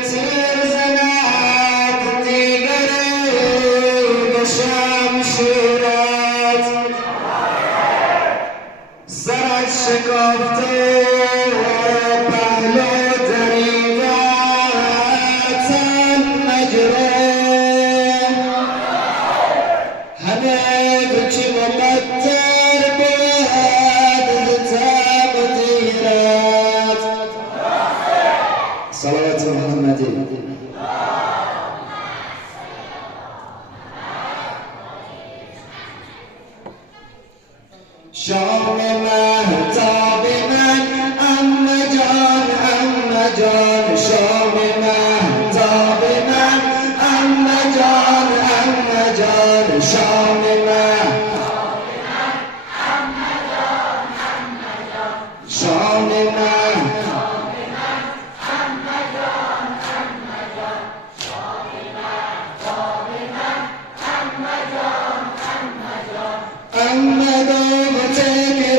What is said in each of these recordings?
تیر زند دیگری به شمشیرت سرت شکافته پهلو دریده تن نگیره همه چی مقدر بود تقدیرت صلوات محمدی شام مهتاب من عمه جان شام مهتاب من عمه جان شام مهتاب من شام مهتاب من عمه گفته که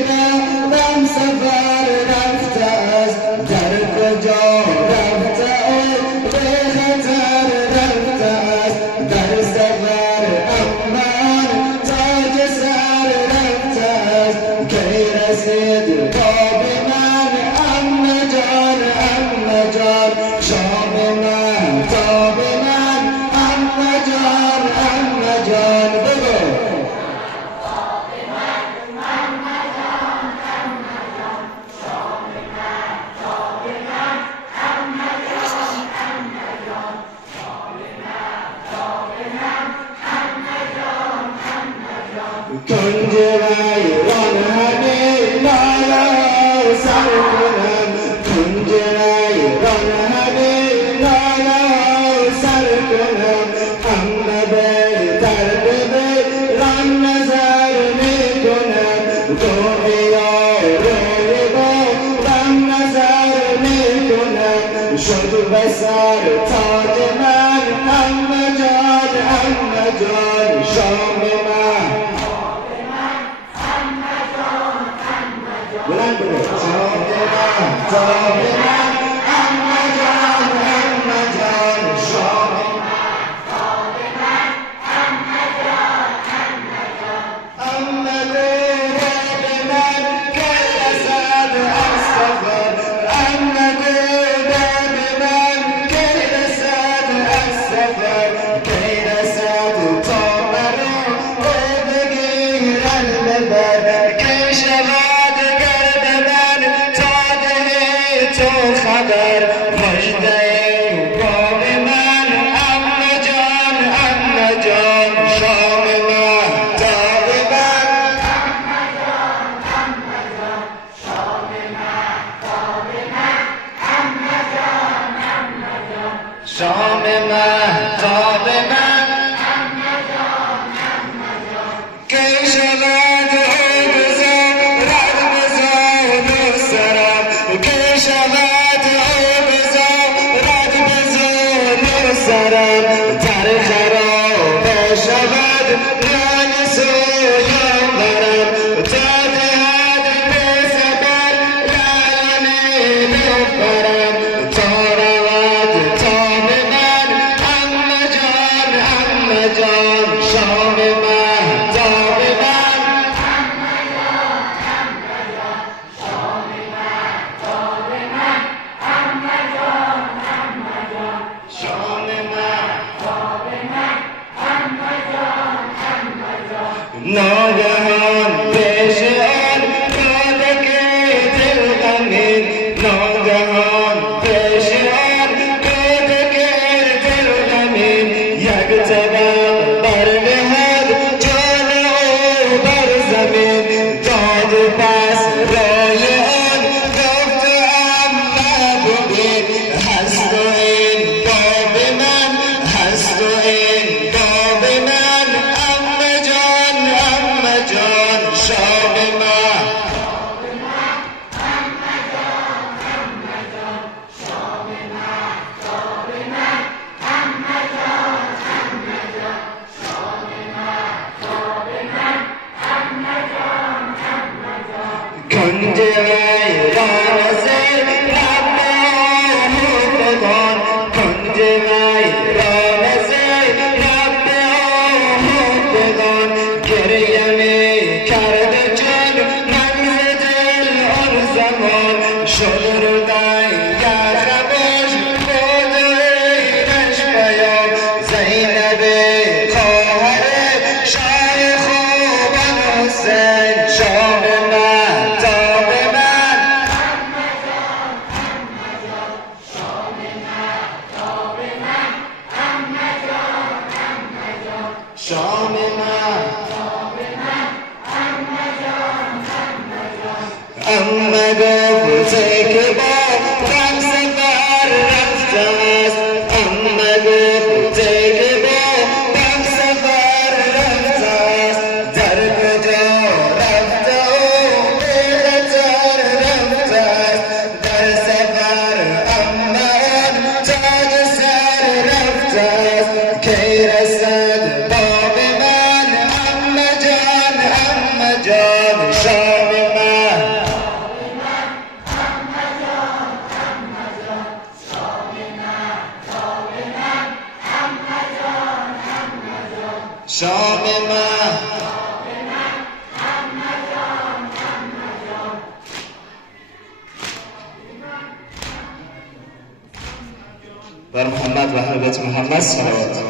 دم سفر رفته است در کجا رفته به خطر رفته است در سفر امان تاج سر رفته است کی رسید باب من عمه جان شام مهتاب من عمه جان بگو کنج ویران همه لالا سر کنم کنج ویران همه لالا سر کنم همه بهتر به بیران نظر می کنم روی با غم نظر می کنم شد به سر تاج من عمه جان شام من بلند بله شام من عمه جان شام عمه گوید من که رسد از سفر عمه گوید من که رسد از سفر کی رسد تا مرا او بگیرن ببر کی شود گرد من تا دهی تو خبر مژده باب من عمه جان شام مهتاب من شام مهتاب من کی شود رد بزاد سرم کی شود رد بزاد سرم تر خراب شود ران سویم برم تا دهد به سبر لعنی بخورم تا رود تاب من عمه جان شام مهتاب من شام ناگهان پیش آن داده که دل غمین ناگهان پیش آن داده که دل غمین یک طبق برنهد جان او بر زمین داد پس رای آن گفتم نبودین هست و این باب من هست و این باب من عمه جان شام من کنج ویران زیر لب خودان گفته که با غم سفر رفته است اما گفته که با غم سفر رفته است در کجا رفته و به خطر رفته است در سفر اما آن تاج سر رفته است کی رسد باب من اما جان شام من شام من بر محمد و اهل بیت محمد صلوات.